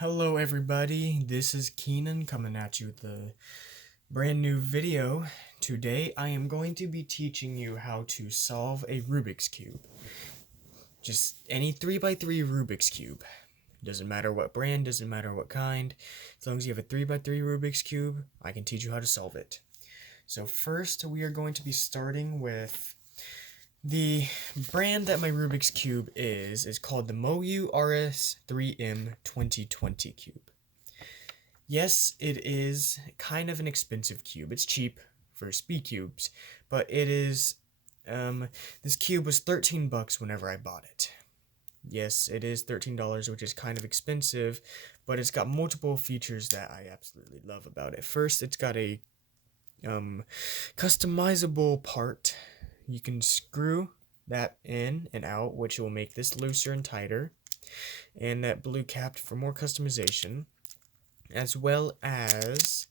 Hello everybody, this is Keenan coming at you with a brand new video. Today I am going to be teaching you how to solve a Rubik's Cube. Just any 3x3 Rubik's Cube. Doesn't matter what brand, doesn't matter what kind. As long as you have a 3x3 Rubik's Cube, I can teach you how to solve it. So first we are going to be starting with the brand that my Rubik's Cube is called the Moyu RS3M 2020 Cube. Yes, it is kind of an expensive cube. It's cheap for speed cubes, but it is, this cube was 13 bucks whenever I bought it. Yes, it is $13, which is kind of expensive, but it's got multiple features that I absolutely love about it. First, it's got a customizable part. You can screw that in and out, which will make this looser and tighter, and that blue cap for more customization, as well as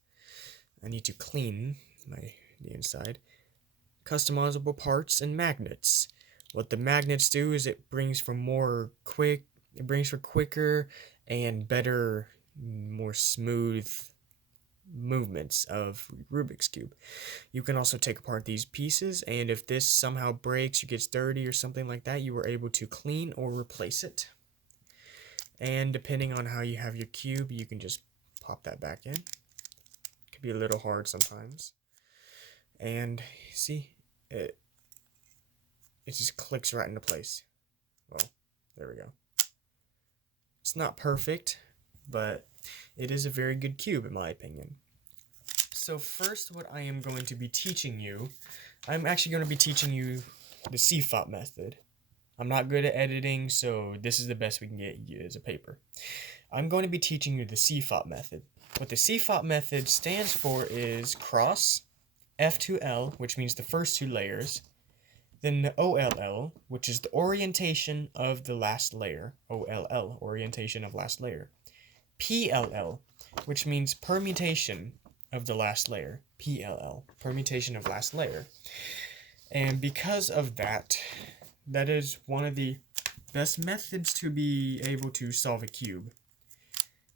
I need to clean the inside. Customizable parts and magnets. What the magnets do is it brings for quicker and better, more smooth movements of Rubik's Cube. You can also take apart these pieces, and if this somehow breaks or gets dirty or something like that, you are able to clean or replace it. And depending on how you have your cube, you can just pop that back in. It can be a little hard sometimes. And see, it just clicks right into place. Well, there we go. It's not perfect, but it is a very good cube in my opinion. So first, what I am going to be teaching you, I'm actually going to be teaching you the CFOP method. I'm not good at editing, so this is the best we can get as a paper. I'm going to be teaching you the CFOP method. What the CFOP method stands for is cross, F2L, which means the first two layers, then the OLL, which is the orientation of the last layer, OLL, orientation of last layer, PLL, which means permutation of the last layer, PLL, permutation of last layer. And because of that, that is one of the best methods to be able to solve a cube.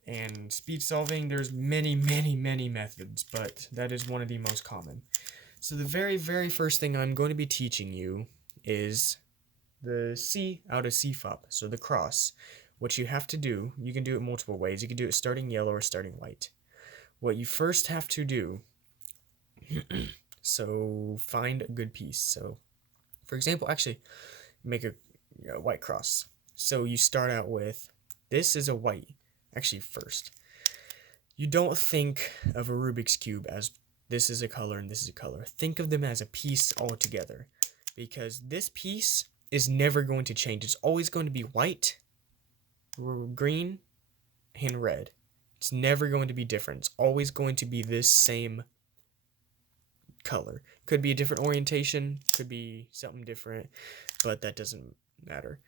And speed solving, there's many methods, but that is one of the most common. So the very first thing I'm going to be teaching you is the C out of CFOP, so the cross. What you have to do, you can do it multiple ways. You can do it starting yellow or starting white. What you first have to do, so find a good piece. So, for example, actually make a white cross. So you start out with, this is a white. Actually, first, you don't think of a Rubik's Cube as this is a color and this is a color. Think of them as a piece altogether, because this piece is never going to change. It's always going to be white, green, and red. It's never going to be different. It's always going to be this same color. Could be a different orientation, could be something different, but that doesn't matter.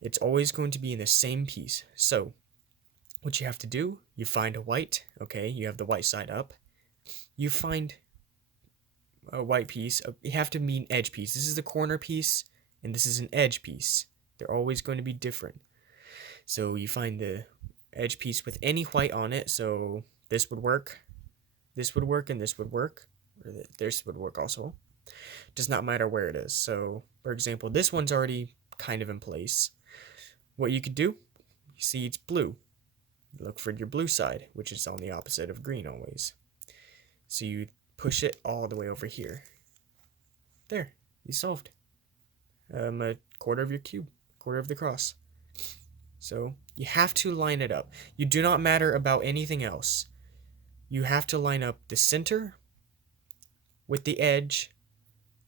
It's always going to be in the same piece. So what you have to do, you find a white, okay, you have the white side up. You find a white piece. You have to mean edge piece. This is the corner piece, and this is an edge piece. They're always going to be different. So you find the edge piece with any white on it. So this would work, and this would work, or this would work also. Does not matter where it is. So, for example, this one's already kind of in place. What you could do, you see it's blue. Look for your blue side, which is on the opposite of green always. So you push it all the way over here. There, you solved. A quarter of your cube, quarter of the cross. So you have to line it up. You do not matter about anything else. You have to line up the center with the edge,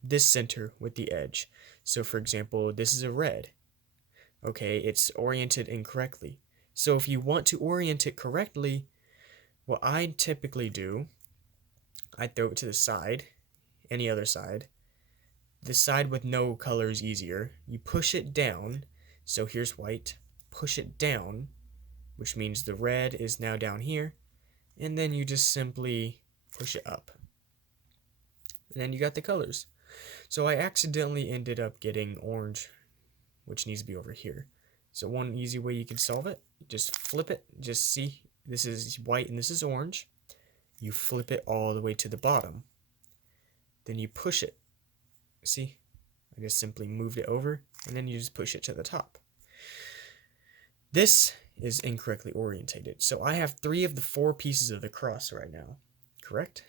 this center with the edge. So for example, this is a red. Okay, it's oriented incorrectly. So if you want to orient it correctly, what I typically do, I throw it to the side, any other side. The side with no color is easier. You push it down, so here's white. Push it down, which means the red is now down here, and then you just simply push it up. And then you got the colors. So I accidentally ended up getting orange, which needs to be over here. So one easy way you can solve it, just flip it. Just see, this is white and this is orange. You flip it all the way to the bottom. Then you push it. See? I just simply moved it over, and then you just push it to the top. This is incorrectly orientated. So I have 3 of the 4 pieces of the cross right now. Correct?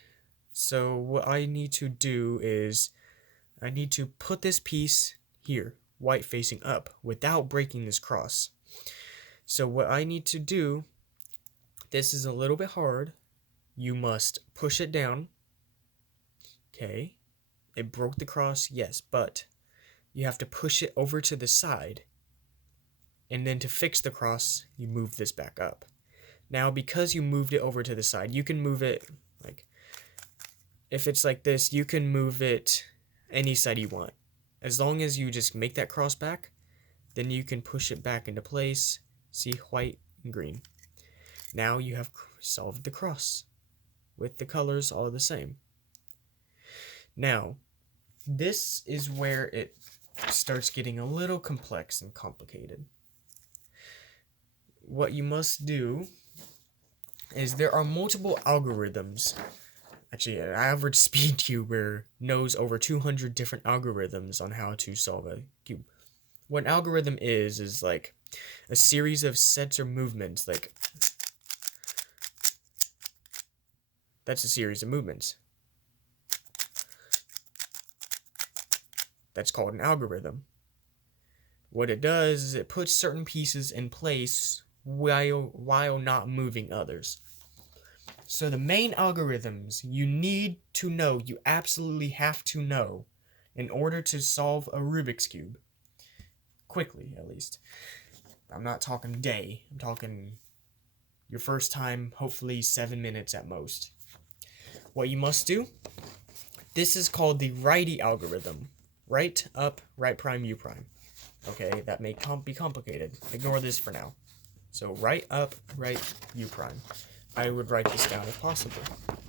So what I need to do is I need to put this piece here, white facing up, without breaking this cross. So what I need to do, this is a little bit hard. You must push it down. Okay. It broke the cross, yes, but you have to push it over to the side. And then to fix the cross, you move this back up. Now, because you moved it over to the side, you can move it, like, if it's like this, you can move it any side you want. As long as you just make that cross back, then you can push it back into place. See, white and green. Now you have solved the cross with the colors all the same. Now, this is where it starts getting a little complex and complicated. What you must do is there are multiple algorithms. Actually, an average speed cuber knows over 200 different algorithms on how to solve a cube. What an algorithm is like a series of sets or movements. Like, that's a series of movements. That's called an algorithm. What it does is it puts certain pieces in place while not moving others. So the main algorithms you need to know, you absolutely have to know in order to solve a Rubik's Cube. Quickly, at least. I'm not talking day. I'm talking your first time, hopefully 7 minutes at most. What you must do, this is called the righty algorithm. Right, up, right prime, U prime. Okay, that may be complicated. Ignore this for now. So right, up, right, U prime. I would write this down if possible,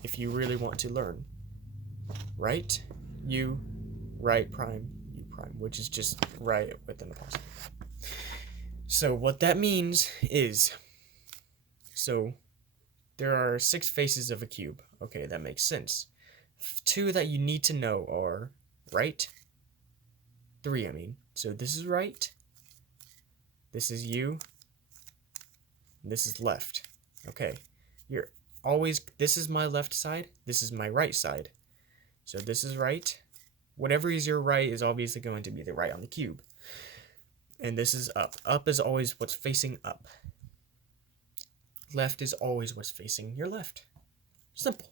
if you really want to learn. Right, U, right prime, U prime, which is just right within the possible. So what that means is, so there are 6 faces of a cube. Okay, that makes sense. 2 that you need to know are right, 3 I mean. So this is right, this is U, and this is left. Okay, you're always, this is my left side, this is my right side. So this is right. Whatever is your right is obviously going to be the right on the cube. And this is up. Up is always what's facing up. Left is always what's facing your left. Simple.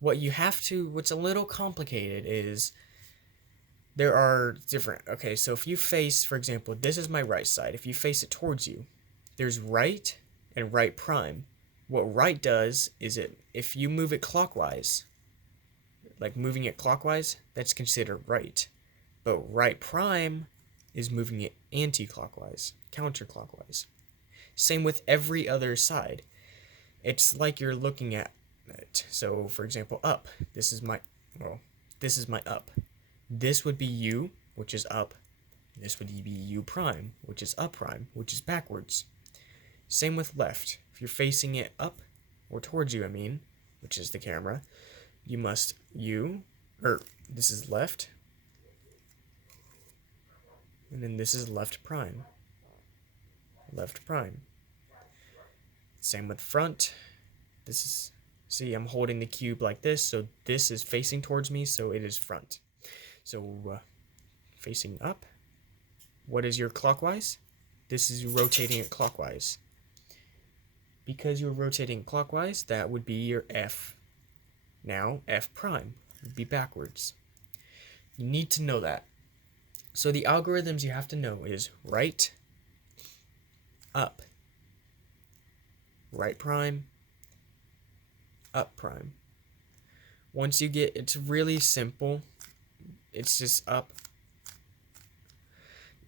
What you have to, what's a little complicated is there are different, okay, so if you face, for example, this is my right side. If you face it towards you, there's right and right prime. What right does is if you move it clockwise, like moving it clockwise, that's considered right. But right prime is moving it anti-clockwise, counterclockwise. Same with every other side. It's like you're looking at it. So, for example, up. This is my up. This would be U, which is up. This would be U prime, which is up prime, which is backwards. Same with left. If you're facing it up, or towards you, I mean, which is the camera, you must this is left. And then this is left prime. Left prime. Same with front. This is, see, I'm holding the cube like this, so this is facing towards me, so it is front. So, facing up. What is your clockwise? This is rotating it clockwise. Because you're rotating clockwise, that would be your F. Now, F prime would be backwards. You need to know that. So the algorithms you have to know is right, up, right prime, up prime. Once you get, it's really simple. It's just up.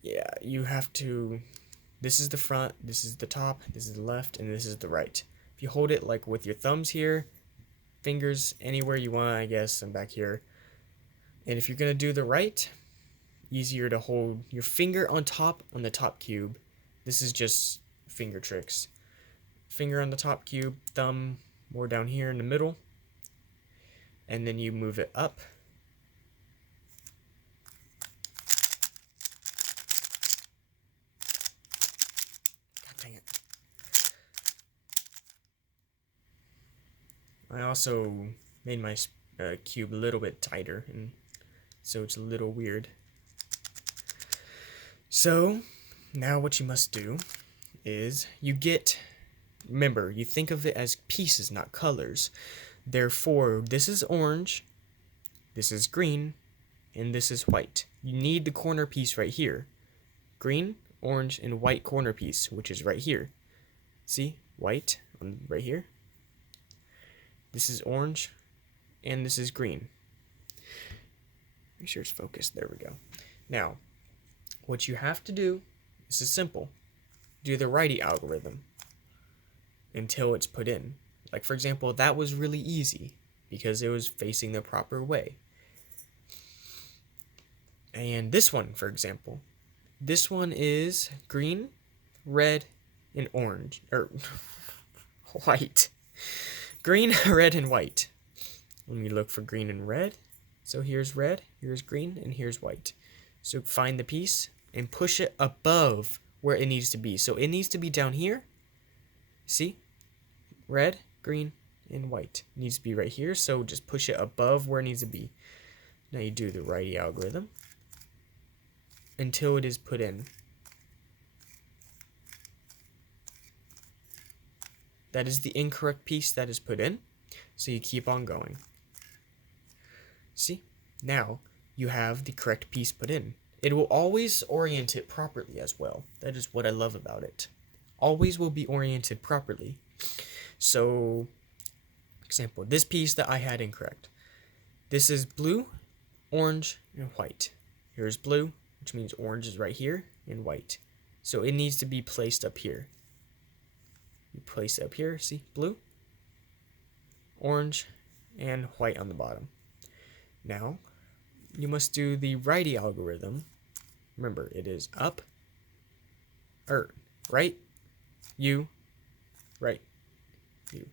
Yeah, you have to, this is the front, this is the top, this is the left, and this is the right. If you hold it like with your thumbs here, fingers anywhere you want, I guess, and back here. And if you're going to do the right, easier to hold your finger on top, on the top cube. This is just finger tricks. Finger on the top cube, thumb more down here in the middle, and then you move it up. God dang it. I also made my cube a little bit tighter, and so it's a little weird. So now what you must do is remember, you think of it as pieces, not colors. Therefore, this is orange, this is green, and this is white. You need the corner piece right here. Green, orange, and white corner piece, which is right here. See? White right here. This is orange, and this is green. Make sure it's focused. There we go. Now, what you have to do, this is simple. Do the righty algorithm until it's put in. Like, for example, that was really easy because it was facing the proper way. And this one, for example, this one is green, red, and orange, or white. Green, red, and white. Let me look for green and red. So here's red, here's green, and here's white. So find the piece and push it above where it needs to be. So it needs to be down here. See? Red, green, and white. It needs to be right here. So just push it above where it needs to be. Now you do the righty algorithm until it is put in. That is the incorrect piece that is put in. So you keep on going. See? Now you have the correct piece put in. It will always orient it properly as well. That is what I love about it. Always will be oriented properly. So, for example, this piece that I had incorrect. This is blue, orange, and white. Here's blue, which means orange is right here, and white. So it needs to be placed up here. You place it up here, see, blue, orange, and white on the bottom. Now, you must do the righty algorithm. Remember, it is up, right, U, right, U.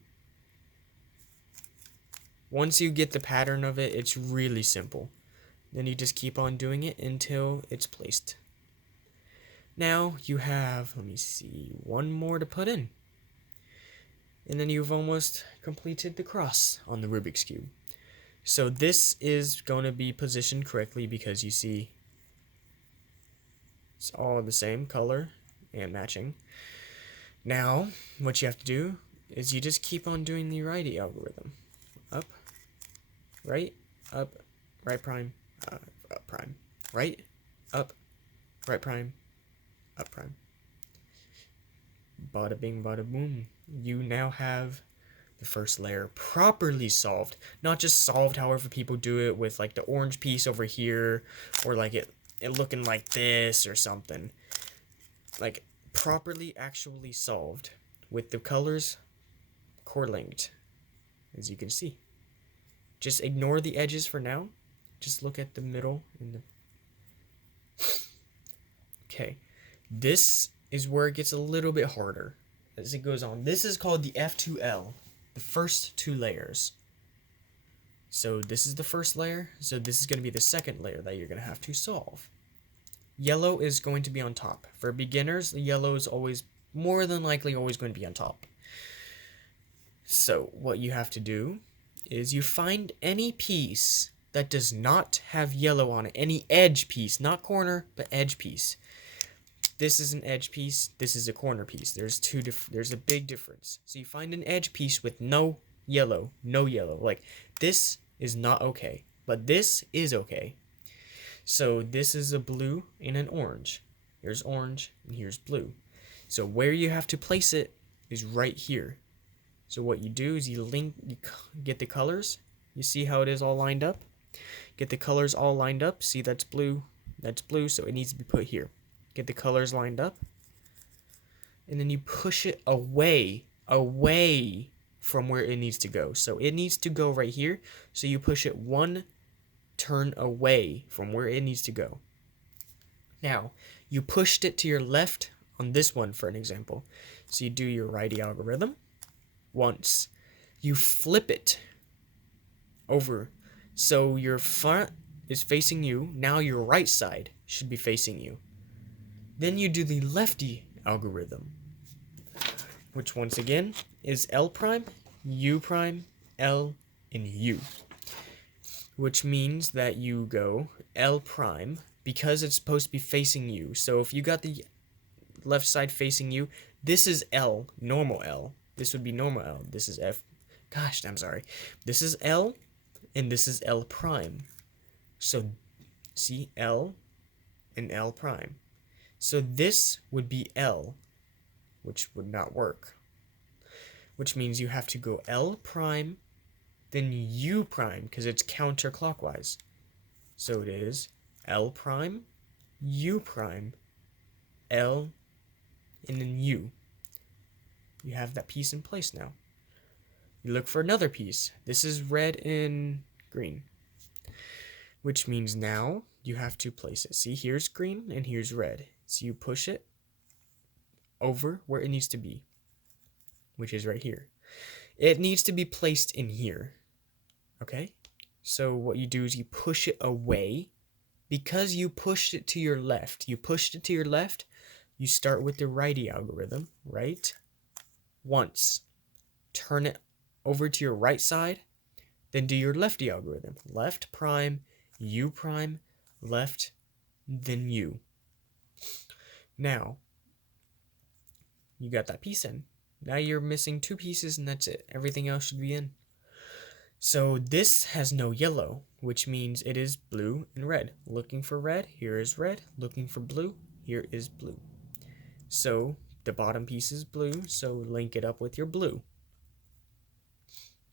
Once you get the pattern of it, it's really simple. Then you just keep on doing it until it's placed. Now you have, let me see, one more to put in. And then you've almost completed the cross on the Rubik's Cube. So this is going to be positioned correctly because you see it's all the same color and matching. Now, what you have to do is you just keep on doing the righty algorithm. Up, right prime, up prime, right, up, right prime, up prime. Bada bing, bada boom. You now have the first layer properly solved. Not just solved however people do it with like the orange piece over here or like it looking like this or something. Like properly actually solved with the colors core-linked, as you can see. Just ignore the edges for now. Just look at the middle and the... Okay, this is where it gets a little bit harder as it goes on. This is called the F2L, the first two layers. So this is the first layer, so this is going to be the second layer that you're going to have to solve. Yellow is going to be on top. For beginners, the yellow is always, more than likely, always going to be on top. So what you have to do is you find any piece that does not have yellow on it, any edge piece, not corner, but edge piece. This is an edge piece, this is a corner piece. There's a big difference. So you find an edge piece with no yellow. Like this is not okay, but this is okay. So this is a blue and an orange. Here's orange and here's blue. So where you have to place it is right here. So what you do is you get the colors. You see how it is all lined up? Get the colors all lined up. See, that's blue, so it needs to be put here. Get the colors lined up. And then you push it away from where it needs to go. So it needs to go right here. So you push it one turn away from where it needs to go. Now, you pushed it to your left on this one for an example. So you do your righty algorithm once. You flip it over. So your front is facing you. Now your right side should be facing you. Then you do the lefty algorithm, which once again is L prime, U prime, L, and U. Which means that you go L prime because it's supposed to be facing you. So if you got the left side facing you, this is L, normal L. This would be normal L. This is F. Gosh, I'm sorry. This is L, and this is L prime. So, see, L and L prime. So this would be L, which would not work. Which means you have to go L prime, then U prime, because it's counterclockwise. So it is L prime, U prime, L, and then U. You have that piece in place now. You look for another piece. This is red and green, which means now you have to place it. See, here's green and here's red. So you push it over where it needs to be, which is right here. It needs to be placed in here. Okay? So what you do is you push it away because you pushed it to your left. You pushed it to your left. You start with the righty algorithm, right? Once. Turn it over to your right side. Then do your lefty algorithm. Left prime, U prime, left, then U. Now, you got that piece in. Now you're missing two pieces and that's it. Everything else should be in. So this has no yellow, which means it is blue and red. Looking for red, here is red. Looking for blue, here is blue. So the bottom piece is blue, so link it up with your blue.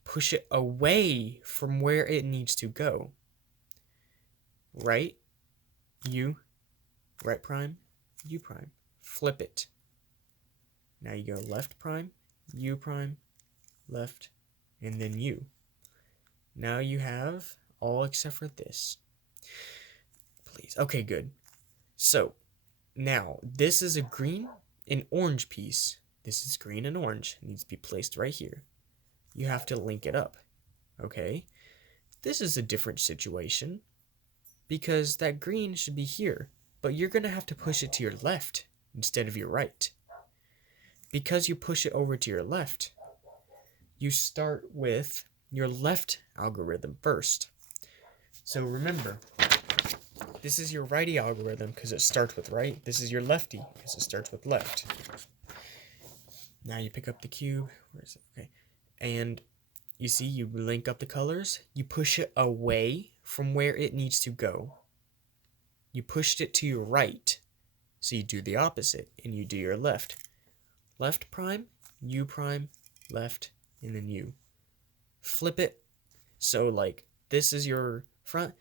Push it away from where it needs to go. Right, U, right prime, U prime. Flip it. Now you go left prime, U prime, left, and then U. Now you have all except for this. Please. Okay, good. So now this is a green and orange piece. This is green and orange. It needs to be placed right here. You have to link it up. Okay? This is a different situation because that green should be here, but you're going to have to push it to your left instead of your right. Because you push it over to your left, you start with your left algorithm first. So remember, this is your righty algorithm because it starts with right. This is your lefty because it starts with left. Now you pick up the cube. Where is it? Okay. And you see, you link up the colors. You push it away from where it needs to go. You pushed it to your right. So you do the opposite and you do your left. Left prime, U prime, left, and then U. Flip it. So like this is your front,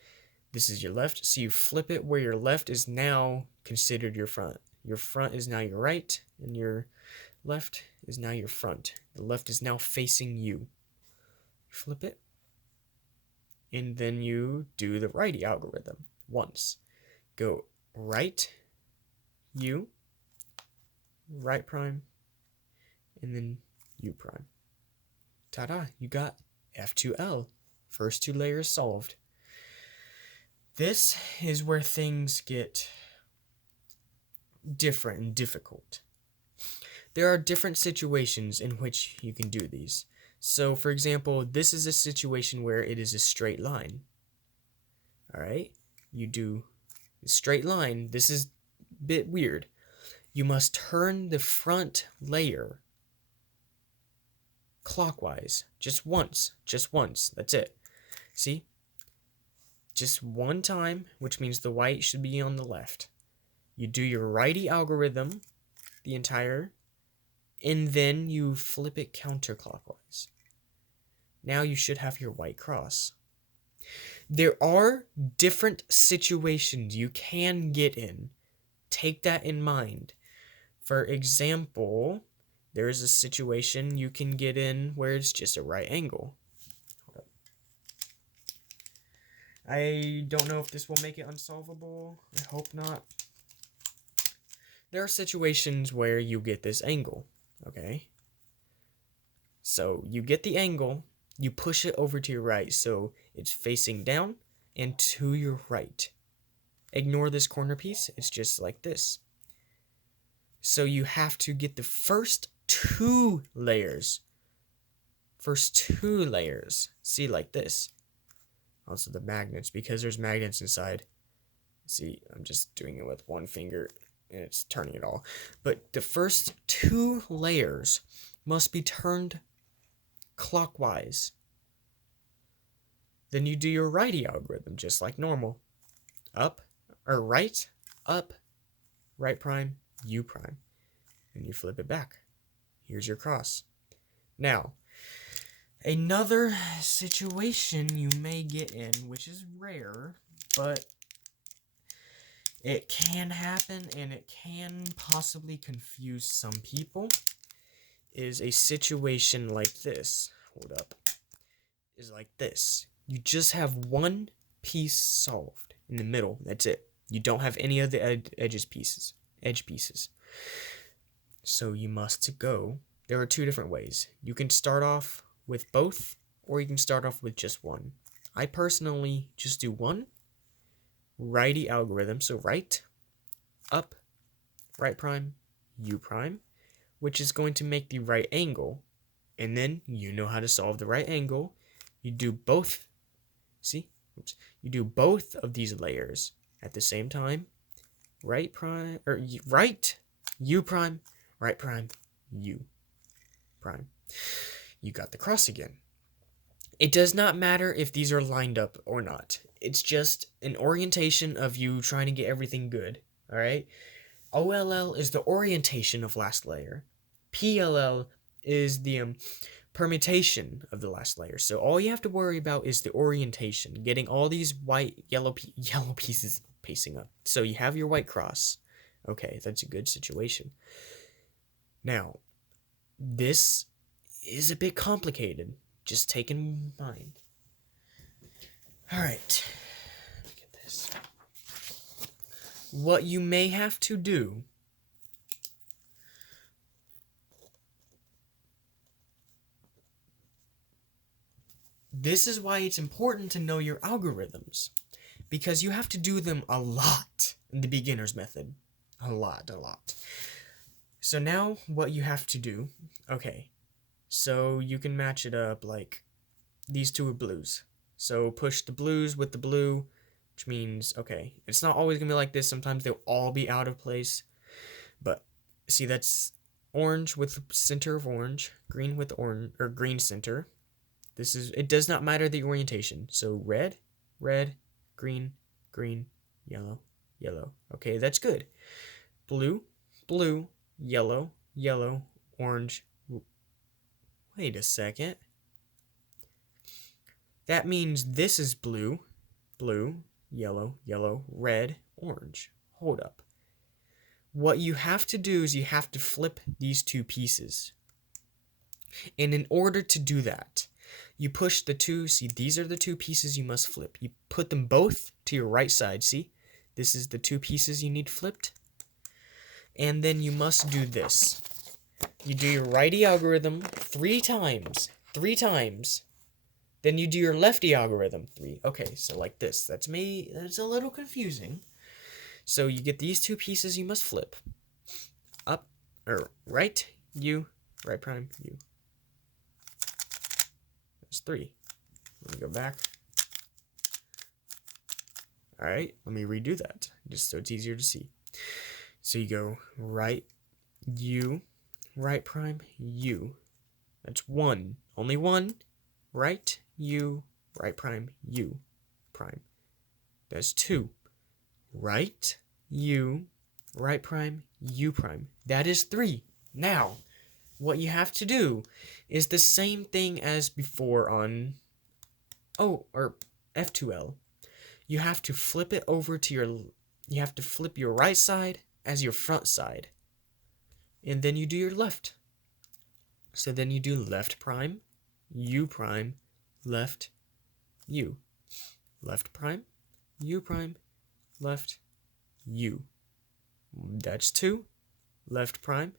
this is your left. So you flip it where your left is now considered your front. Your front is now your right, and your left is now your front. The left is now facing you. Flip it. And then you do the righty algorithm once. Go right, U, right prime, and then U prime. Ta-da, you got F2L. First two layers solved. This is where things get different and difficult. There are different situations in which you can do these. So, for example, this is a situation where it is a straight line. Alright? You do a straight line. This is a bit weird. You must turn the front layer clockwise. Just once. That's it. See? Just one time, which means the white should be on the left. You do your righty algorithm, the entire, and then you flip it counterclockwise. Now you should have your white cross. There are different situations you can get in. Take that in mind. For example, there is a situation you can get in where it's just a right angle. I don't know if this will make it unsolvable. I hope not. there are situations where you get this angle, okay? So you get the angle, you push it over to your right, so it's facing down and to your right. Ignore this corner piece, it's just like this. So you have to get the first two layers. See, like this. Also the magnets, because there's magnets inside. See, I'm just doing it with one finger and it's turning it all. But the first two layers must be turned clockwise. Then you do your righty algorithm just like normal. Up, or right, up, right prime, U prime. And you flip it back. Here's your cross. Now, another situation you may get in, which is rare, but it can happen and it can possibly confuse some people, is a situation like this. Hold up. Is like this. You just have one piece solved in the middle. That's it. You don't have any of the edge pieces. So you must go. There are two different ways. You can start off with both, or you can start off with just one. I personally just do one. Righty algorithm, so right, up, right prime, U prime, which is going to make the right angle, and then you know how to solve the right angle. You do both, see, you do both of these layers at the same time, right prime, or right, U prime, right prime, U prime. You got the cross again. It does not matter if these are lined up or not. It's just an orientation of you trying to get everything good, alright? OLL is the orientation of last layer. PLL is the permutation of the last layer. So all you have to worry about is the orientation, getting all these white, yellow pieces pacing up. So you have your white cross. Okay, that's a good situation. Now, this is a bit complicated. Just take in mind. Alright. Look at this. What you may have to do this is why it's important to know your algorithms. Because you have to do them a lot in the beginner's method. A lot. So now what you have to do, okay. So you can match it up like these two are blues. So push the blues with the blue, which means, okay, it's not always going to be like this. Sometimes they'll all be out of place. But see, that's orange with the center of orange, green with orange, or green center. It does not matter the orientation. So red, green, yellow. Okay, that's good. Blue, yellow, orange. Wait a second. That means this is blue, yellow, red, orange. Hold up. What you have to do is you have to flip these two pieces. And in order to do that, you push the two, see, these are the two pieces you must flip. You put them both to your right side, see? This is the two pieces you need flipped. And then you must do this. You do your righty algorithm 3 times. Then you do your lefty algorithm 3. Okay, so like this. That's a little confusing. So you get these two pieces you must flip. Up, or right, U, right prime, U. That's 3. Let me go back. Alright, let me redo that, just so it's easier to see. So you go right, U, right prime, U. That's 1. Only 1. Right, U, right prime, U prime. That's 2. Right, U, right prime, U prime. That is 3. Now, what you have to do is the same thing as before on F2L. You have to flip it over to you have to flip your right side as your front side. And then you do your left. So then you do left prime, U prime, left, U. Left prime, U prime, left, U. That's 2. left prime,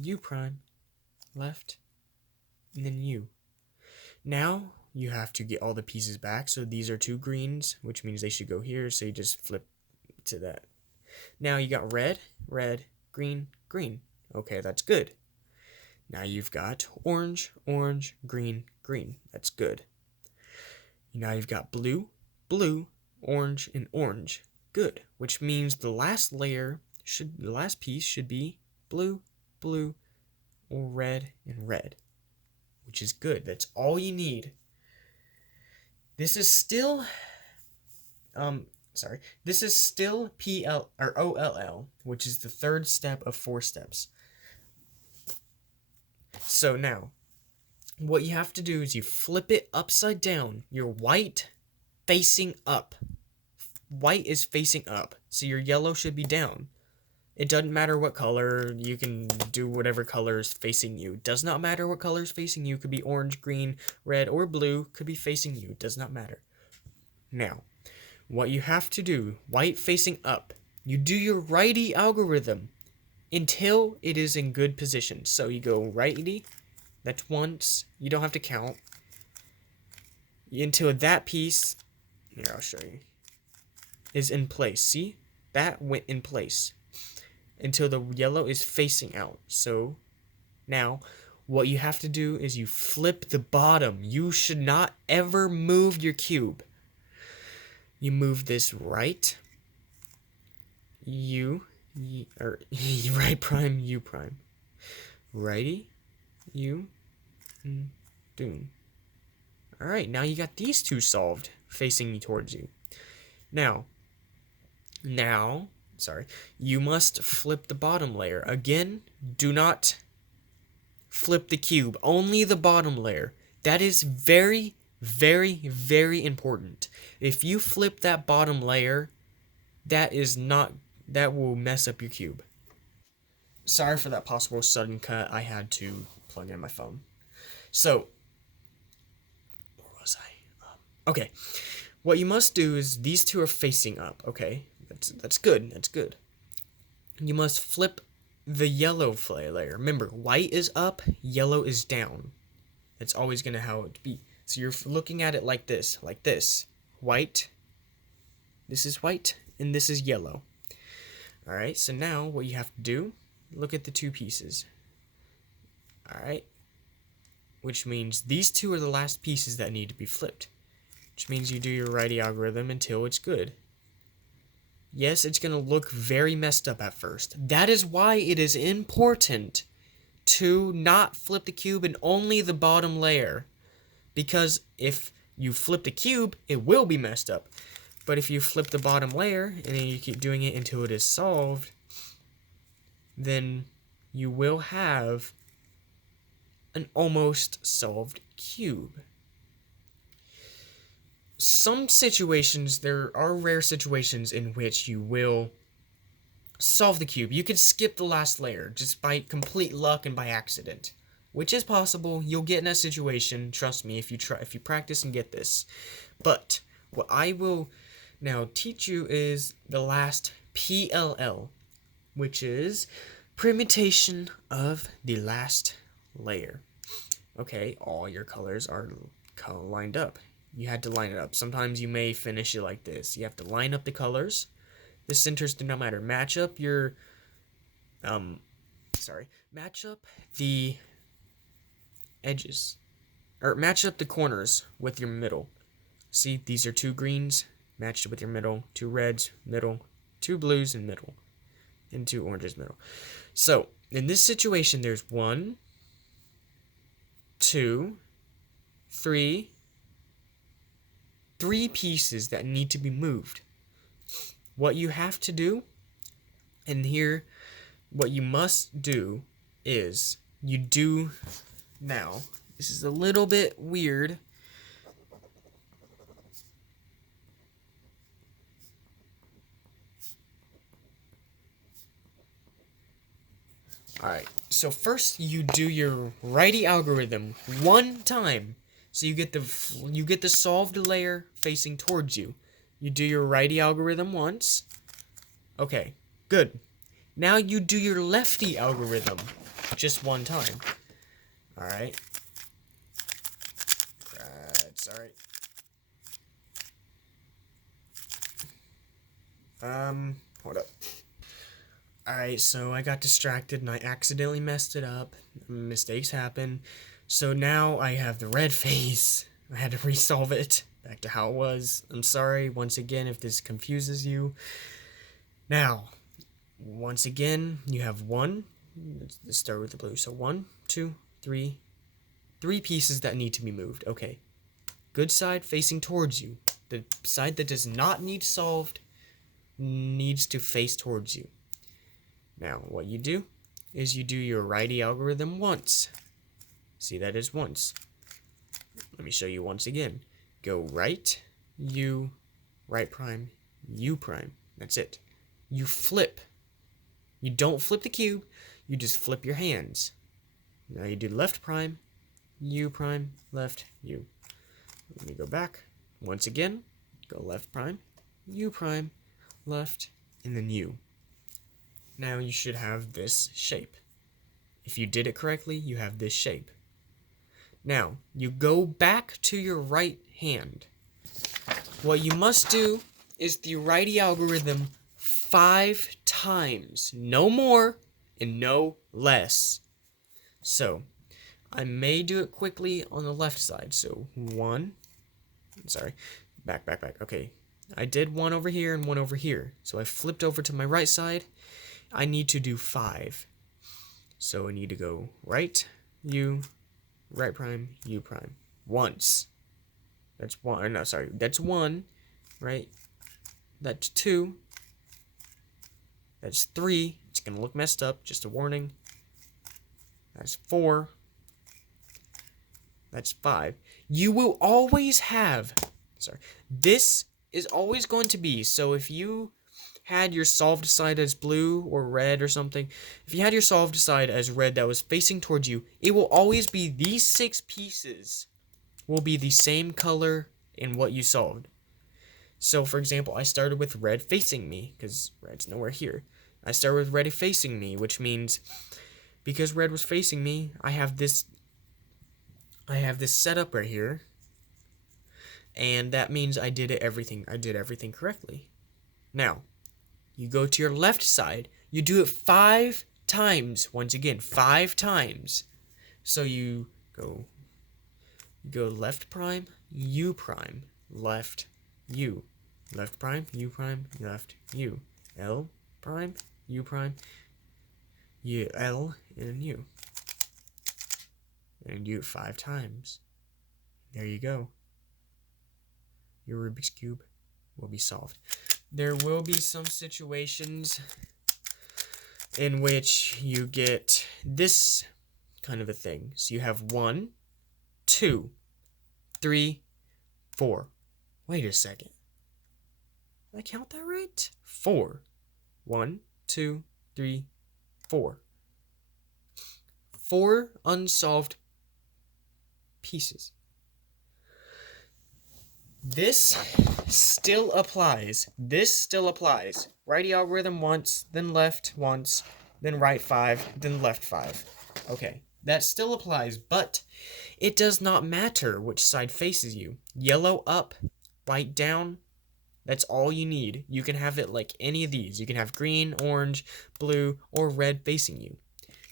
U prime, left, and then U. Now you have to get all the pieces back. So these are two greens, which means they should go here. So you just flip to that. Now you got red, red, green, green. Okay, that's good. Now you've got orange, orange, green, green. That's good. Now you've got blue, blue, orange, and orange. Good. Which means the last piece should be blue, blue, or red, and red. Which is good. That's all you need. This is still This is still PL or OLL, which is the third step of 4 steps. So now, what you have to do is you flip it upside down. Your white facing up. White is facing up, so your yellow should be down. It doesn't matter what color. You can do whatever color is facing you. Does not matter what color is facing you. Could be orange, green, red, or blue. Could be facing you. Does not matter. Now, what you have to do, white facing up, you do your righty algorithm until it is in good position. So you go righty, that's once. You don't have to count. Until that piece, here I'll show you, is in place. See? That went in place. Until the yellow is facing out. So now what you have to do is you flip the bottom. You should not ever move your cube. You move this right, right prime, U prime. Righty, U, doom. Alright, now you got these two solved, facing towards you. Now, you must flip the bottom layer. Again, do not flip the cube, only the bottom layer. That is very, very, very important. If you flip that bottom layer, that will mess up your cube. Sorry for that possible sudden cut. I had to plug in my phone. So, where was I? Okay. What you must do is these two are facing up, okay? That's good. That's good. You must flip the yellow layer. Remember, white is up, yellow is down. That's always going to how it be. So you're looking at it like this, white, this is white, and this is yellow. Alright, so now what you have to do, look at the two pieces. Alright, which means these two are the last pieces that need to be flipped. Which means you do your righty algorithm until it's good. Yes, it's going to look very messed up at first. That is why it is important to not flip the cube and only the bottom layer. Because if you flip the cube, it will be messed up. But if you flip the bottom layer, and then you keep doing it until it is solved, then you will have an almost solved cube. Some situations, there are rare situations in which you will solve the cube. You could skip the last layer just by complete luck and by accident. Which is possible. You'll get in that situation. Trust me, if you practice and get this. But what I will now teach you is the last PLL, which is permutation of the last layer. Okay, all your colors are lined up. You had to line it up. Sometimes you may finish it like this. You have to line up the colors. The centers do not matter. Match up your match up the edges, or match up the corners with your middle. See, these are two greens matched with your middle, two reds middle, two blues in middle, and two oranges middle. So in this situation, there's 1, 2, 3 pieces that need to be moved. What you have to do, and here what you must do is you do. Now, this is a little bit weird. Alright, so first you do your righty algorithm one time. So you get the solved layer facing towards you. You do your righty algorithm once. Okay, good. Now you do your lefty algorithm just one time. Alright. Sorry. Hold up. Alright, so I got distracted and I accidentally messed it up. Mistakes happen. So now I have the red face. I had to resolve it back to how it was. I'm sorry once again if this confuses you. Now, once again, you have one. Let's start with the blue. So 1, 2, 3. 3 pieces that need to be moved. Okay. Good side facing towards you. The side that does not need solved needs to face towards you. Now, what you do is you do your righty algorithm once. See, that is once. Let me show you once again. Go right, U, right prime, U prime. That's it. You flip. You don't flip the cube. You just flip your hands. Now you do left prime, U prime, left, U. Let me go back. Once again, go left prime, U prime, left, and then U. Now you should have this shape. If you did it correctly, you have this shape. Now, you go back to your right hand. What you must do is the righty algorithm 5 times. No more and no less. So, I may do it quickly on the left side. So, 1. Sorry. Back. Okay. I did 1 over here and 1 over here. So, I flipped over to my right side. I need to do 5. So, I need to go right, U, right prime, U prime. Once. That's 1. No, sorry. That's 1. Right? That's 2. That's 3. It's going to look messed up. Just a warning. That's 4. That's 5. You will always have... Sorry. This is always going to be... So if you had your solved side as blue or red or something, if you had your solved side as red that was facing towards you, it will always be these 6 pieces will be the same color in what you solved. So, for example, I started with red facing me, because red's nowhere here. I started with red facing me, which means because red was facing me, I have this setup right here, and that means I did everything correctly. Now, you go to your left side, you do it 5 times. Once again, 5 times. So you go left prime, U prime, left, U. Left prime, U prime, left, U. L prime, U prime, U, L, and U. And do it 5 times. There you go. Your Rubik's Cube will be solved. There will be some situations in which you get this kind of a thing. So you have 1, 2, 3, 4. Wait a second. Did I count that right? 4. 1, 2, 3, 4. 4 unsolved pieces. This still applies. Righty algorithm once, then left once, then right 5, then left 5. Okay, that still applies, but it does not matter which side faces you. Yellow up, white down, that's all you need. You can have it like any of these. You can have green, orange, blue, or red facing you.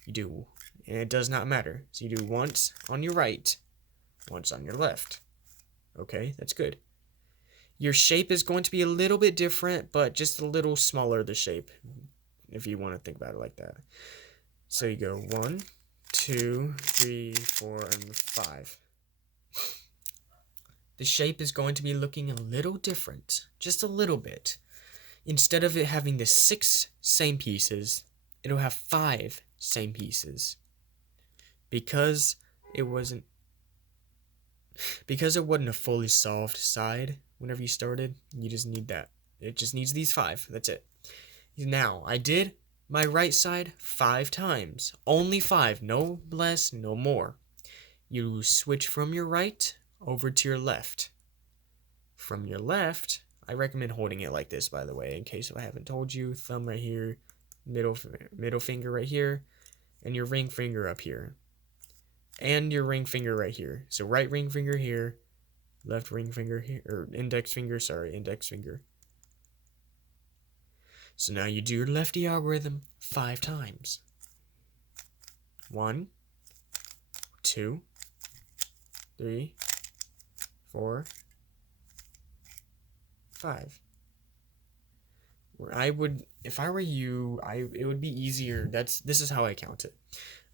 You do, and it does not matter. So you do once on your right, once on your left. Okay, that's good. Your shape is going to be a little bit different, but just a little smaller, the shape, if you want to think about it like that. So you go 1, 2, 3, 4, and 5. The shape is going to be looking a little different, just a little bit. Instead of it having the 6 same pieces, it'll have 5 same pieces. Because it wasn't a fully solved side whenever you started, you just need that. It just needs these 5. That's it. Now, I did my right side 5 times. Only 5. No less, no more. You switch from your right over to your left. From your left, I recommend holding it like this, by the way, in case if I haven't told you. Thumb right here, middle finger right here, and your ring finger up here, and your ring finger right here. So right ring finger here, left ring finger here, or index finger, sorry, index finger. So now you do your lefty algorithm 5 times. 1, 2, 3, 4, 5. Where I would, if I were you, it would be easier. This is how I count it.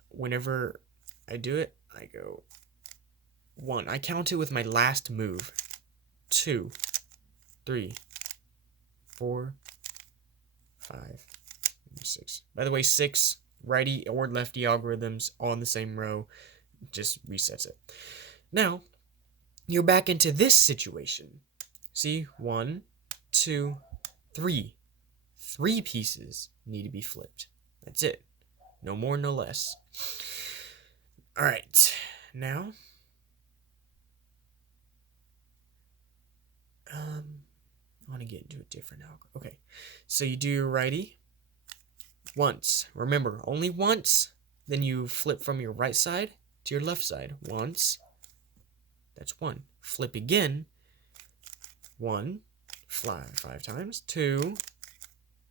Whenever I do it, I go 1. I count it with my last move. 2, 3, 4, 5, and 6. By the way, 6 righty or lefty algorithms all in the same row just resets it. Now you're back into this situation. See, 1, 2, 3. 3 pieces need to be flipped. That's it. No more, no less. All right. Now, I want to get into a different algorithm. Okay. So you do your righty once. Remember, only once. Then you flip from your right side to your left side. Once. That's 1. Flip again. 1. 5 times. 2.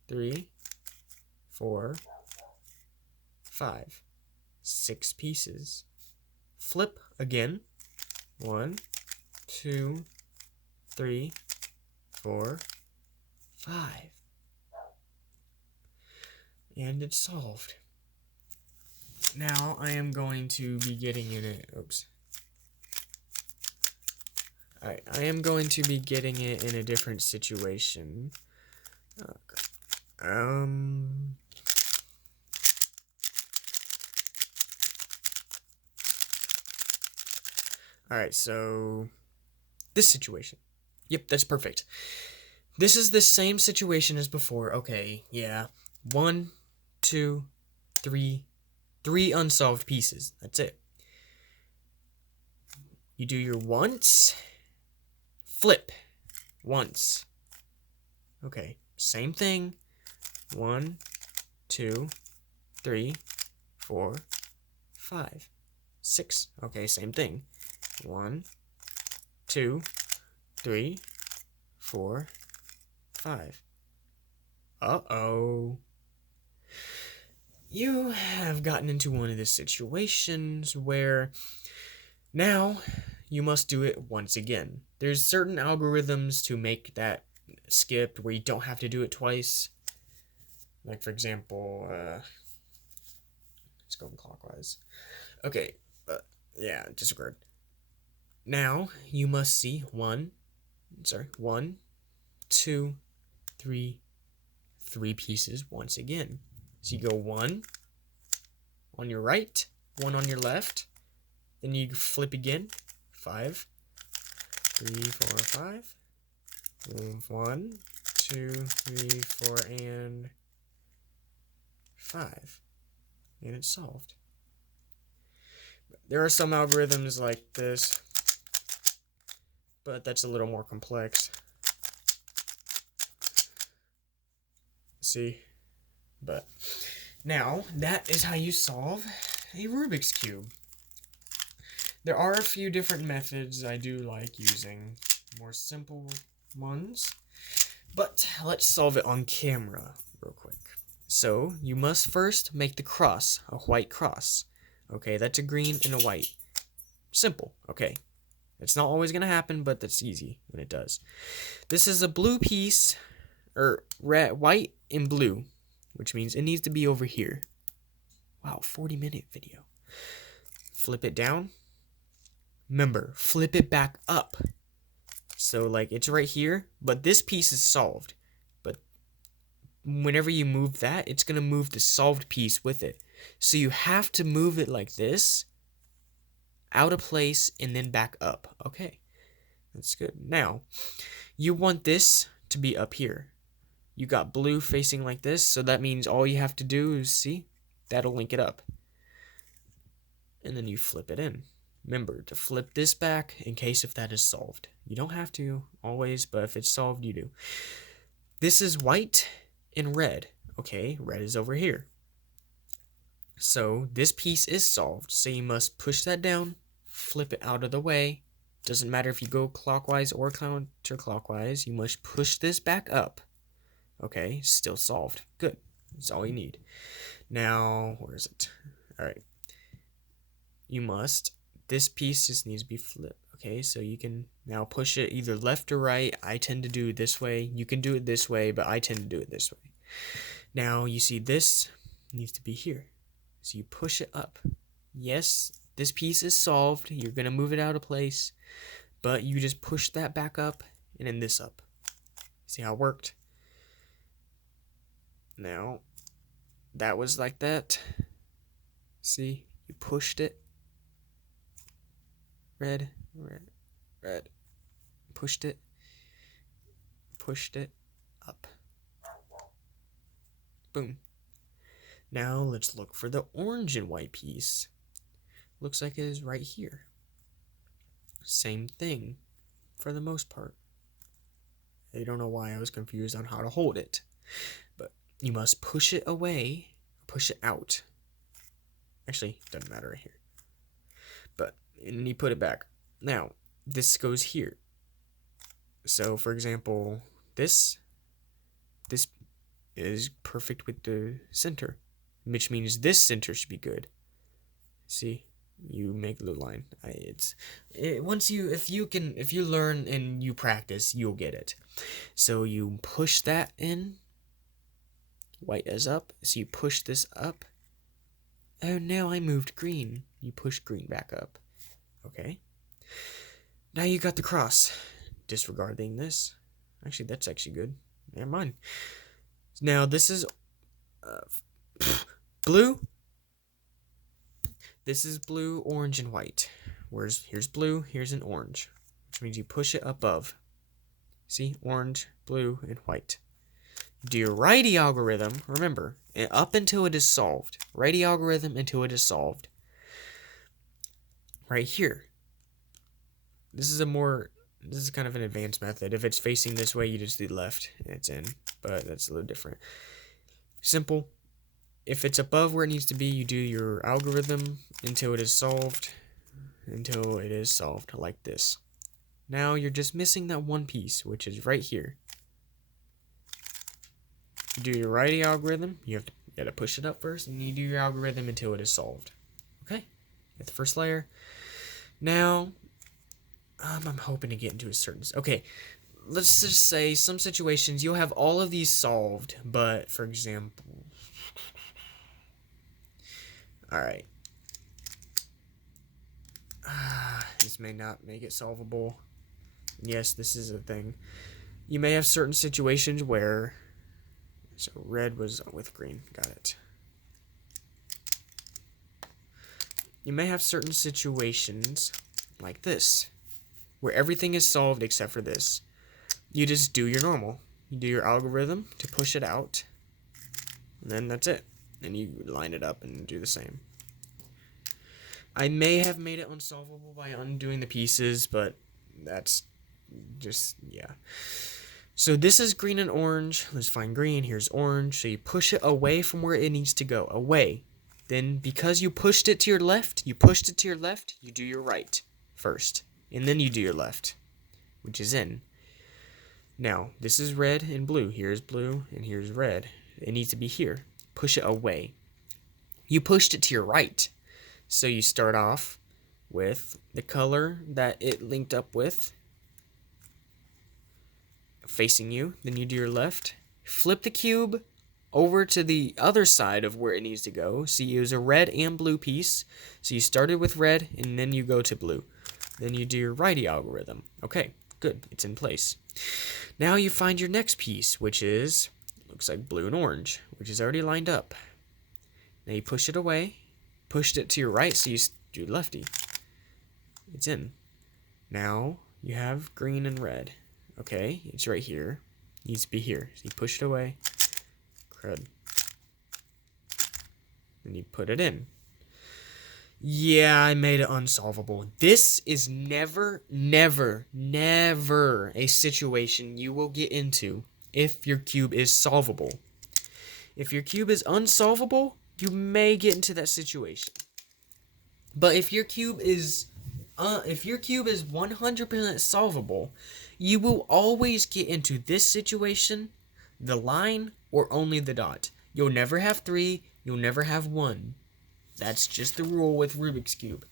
3, 4, 5. 6 pieces. Flip again. 1, 2, 3, 4, 5. And it's solved. Now I am going to be getting in it. Oops. Alright, I am going to be getting it in a different situation. Alright, so this situation. Yep, that's perfect. This is the same situation as before. Okay, yeah. 1, 2, 3. 3 unsolved pieces. That's it. You do your once. Flip. Once. Okay, same thing. 1, 2, 3, 4, 5, 6. Okay, same thing. 1, 2, 3, 4, 5. Uh-oh. You have gotten into one of the situations where now you must do it once again. There's certain algorithms to make that skipped where you don't have to do it twice. Like, for example, let's go clockwise. Okay, yeah, disregard. Now, you must see 1, 2, 3, 3 pieces once again. So you go 1 on your right, 1 on your left, then you flip again, 5, 3, 4, 5, 1, 2, 3, 4, and 5, and it's solved. There are some algorithms like this, but that's a little more complex. See? But now, that is how you solve a Rubik's Cube. There are a few different methods I do like using, more simple ones, but let's solve it on camera real quick. So, you must first make the cross, a white cross. Okay, that's a green and a white. Simple, okay. It's not always going to happen, but that's easy when it does. This is a blue piece, or red, white and blue, which means it needs to be over here. Wow, 40-minute video. Flip it down. Remember, flip it back up. So, like, it's right here, but this piece is solved. But whenever you move that, it's going to move the solved piece with it. So you have to move it like this, out of place, and then back up. Okay, that's good. Now, you want this to be up here. You got blue facing like this, so that means all you have to do is, see, that'll link it up. And then you flip it in. Remember to flip this back in case if that is solved. You don't have to always, but if it's solved, you do. This is white and red. Okay, red is over here. So this piece is solved. So you must push that down, flip it out of the way. Doesn't matter if you go clockwise or counterclockwise. You must push this back up. Okay, still solved. Good. That's all you need. Now, where is it? All right. This piece just needs to be flipped. Okay, so you can now push it either left or right. I tend to do it this way. You can do it this way, but I tend to do it this way. Now, you see this needs to be here. So you push it up. Yes, this piece is solved. You're going to move it out of place, but you just push that back up and then this up. See how it worked? Now, that was like that. See, you pushed it. Red, pushed it up. Boom. Now let's look for the orange and white piece. Looks like it is right here. Same thing for the most part. I don't know why I was confused on how to hold it, but you must push it away, push it out. Actually, doesn't matter right here. And you put it back. Now, this goes here. So, for example, this is perfect with the center, which means this center should be good. See, you make the line. If you learn and you practice, you'll get it. So you push that in. White is up. So you push this up. Oh, now I moved green. You push green back up. Okay. Now you got the cross. Disregarding this. Actually, that's actually good. Never mind. Now this is blue. This is blue, orange, and white. Here's blue, here's an orange, which means you push it above. See, orange, blue, and white. Do your righty algorithm. Remember, up until it is solved. Righty algorithm until it is solved. Right here. This is kind of an advanced method. If it's facing this way, you just do left and it's in, but that's a little different. Simple. If it's above where it needs to be, you do your algorithm until it is solved, like this. Now you're just missing that one piece, which is right here. You do your righty algorithm, you gotta push it up first, and you do your algorithm until it is solved. Okay, get the first layer. Now, I'm hoping to get into a certain... Okay, let's just say some situations you'll have all of these solved, but for example... Alright. This may not make it solvable. Yes, this is a thing. You may have certain situations where... So red was with green. Got it. You may have certain situations like this, where everything is solved except for this. You just do your normal. You do your algorithm to push it out, and then that's it. And you line it up and do the same. I may have made it unsolvable by undoing the pieces, but that's just, yeah. So this is green and orange. Let's find green. Here's orange. So you push it away from where it needs to go. Away. Then because you pushed it to your left, you do your right first. And then you do your left, which is in. Now, this is red and blue. Here's blue and here's red. It needs to be here. Push it away. You pushed it to your right. So you start off with the color that it linked up with, facing you. Then you do your left. Flip the cube over to the other side of where it needs to go. So you use a red and blue piece. So you started with red and then you go to blue. Then you do your righty algorithm. Okay, good. It's in place. Now you find your next piece, which is, looks like blue and orange, which is already lined up. Now you push it away. Pushed it to your right, so you do lefty. It's in. Now you have green and red. Okay, it's right here. It needs to be here. So you push it away. Crud. And you put it in. Yeah, I made it unsolvable. This is never a situation you will get into if your cube is solvable. If your cube is unsolvable, you may get into that situation. But if your cube is 100% solvable, you will always get into this situation, the line, or only the dot. You'll never have 3, you'll never have 1. That's just the rule with Rubik's Cube.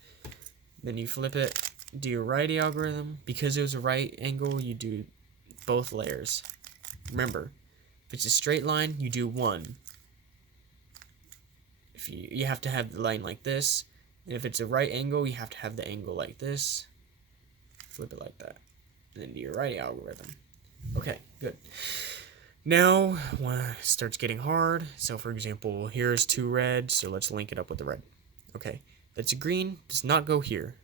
Then you flip it, do your righty algorithm. Because it was a right angle, you do both layers. Remember, if it's a straight line, you do 1. If you have to have the line like this. And if it's a right angle, you have to have the angle like this. Flip it like that. And then do your righty algorithm. Okay, good. Now, when it starts getting hard, so for example, here's 2 red, so let's link it up with the red. Okay, that's a green, does not go here.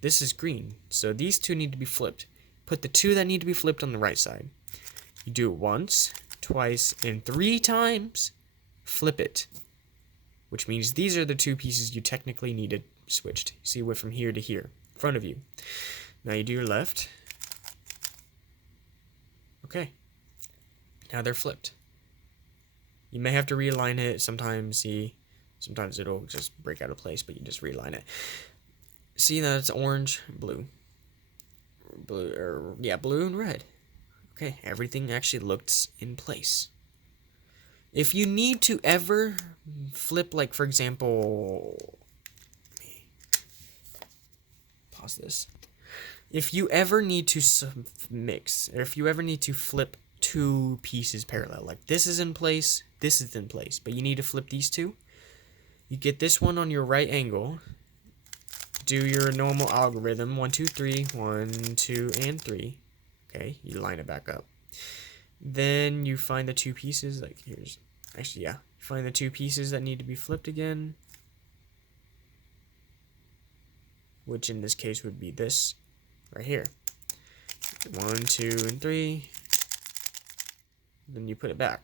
This is green, so these 2 need to be flipped. Put the 2 that need to be flipped on the right side. You do it once, twice, and 3 times. Flip it. Which means these are the 2 pieces you technically needed switched. See, it went from here to here, in front of you. Now you do your left. Okay. Now they're flipped. You may have to realign it. Sometimes it'll just break out of place, but you just realign it. See that it's orange, blue, blue and red. Okay, everything actually looks in place. If you need to ever flip, like for example, pause this. If you ever need to mix, or if you ever need to flip 2 pieces parallel, like this is in place, this is in place, but you need to flip these 2, you get this one on your right angle, do your normal algorithm, 1, 2, 3, 1, 2, and 3. Okay, you line it back up. Then you find the 2 pieces, like here's, actually, yeah. Find the 2 pieces that need to be flipped again. Which in this case would be this, right here. 1, 2, and 3. Then you put it back.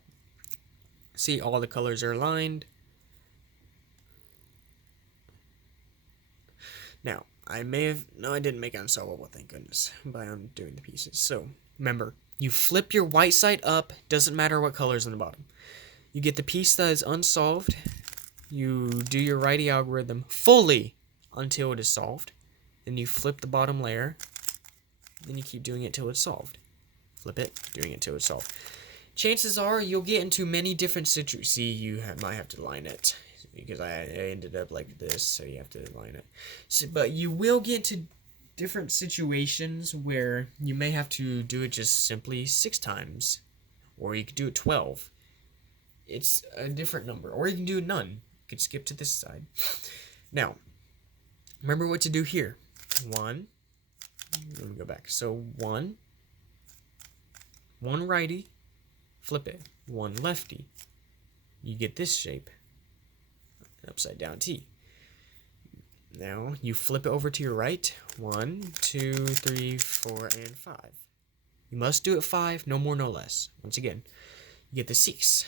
See, all the colors are aligned. Now, I didn't make it unsolvable, thank goodness, by undoing the pieces. So, remember, you flip your white side up, doesn't matter what color's on the bottom. You get the piece that is unsolved, you do your righty algorithm fully until it is solved, then you flip the bottom layer, then you keep doing it till it's solved. Flip it, doing it till it's solved. Chances are you'll get into many different situations. See, you might have to line it, because I ended up like this, so you have to line it. So, but you will get into different situations where you may have to do it just simply 6 times, or you could do it 12. It's a different number, or you can do none. You could skip to this side. Now, remember what to do here. 1, let me go back. So 1 righty, flip it. 1 lefty, you get this shape. Upside down T. Now you flip it over to your right. 1, 2, 3, 4, and 5. You must do it 5, no more, no less. Once again, you get the 6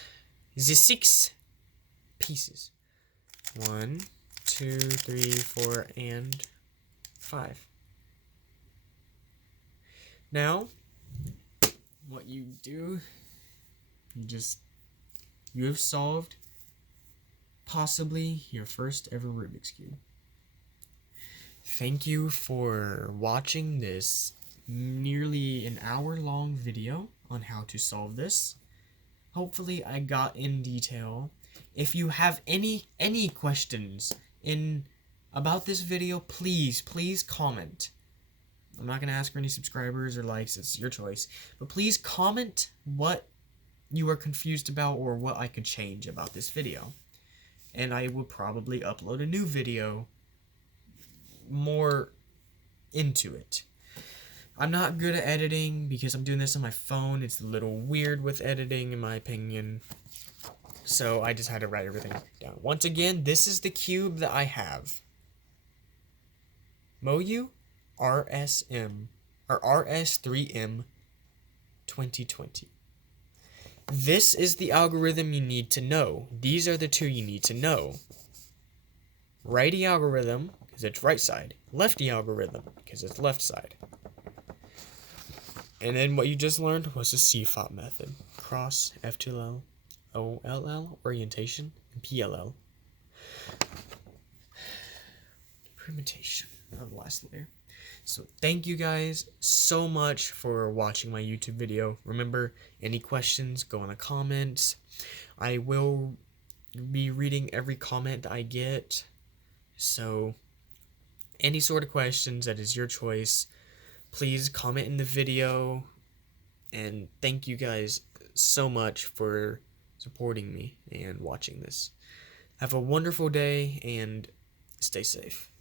pieces. 1, 2, 3, 4, and 5. Now, what you do, you have solved possibly your first ever Rubik's Cube. Thank you for watching this nearly an hour-long video on how to solve this. Hopefully I got in detail. If you have any questions about this video, please comment. I'm not going to ask for any subscribers or likes, it's your choice. But please comment what you are confused about or what I could change about this video. And I will probably upload a new video more into it. I'm not good at editing because I'm doing this on my phone. It's a little weird with editing in my opinion. So I just had to write everything down. Once again, this is the cube that I have. Moyu RSM or RS3M 2020. This is the algorithm you need to know. These are the 2 you need to know. Righty algorithm, because it's right side. Lefty algorithm, because it's left side. And then what you just learned was the CFOP method. Cross, F2L, OLL, orientation, and PLL, implementation of the last layer. So thank you guys so much for watching my YouTube video. Remember, any questions, go in the comments. I will be reading every comment that I get. So any sort of questions, that is your choice. Please comment in the video. And thank you guys so much for supporting me and watching this. Have a wonderful day and stay safe.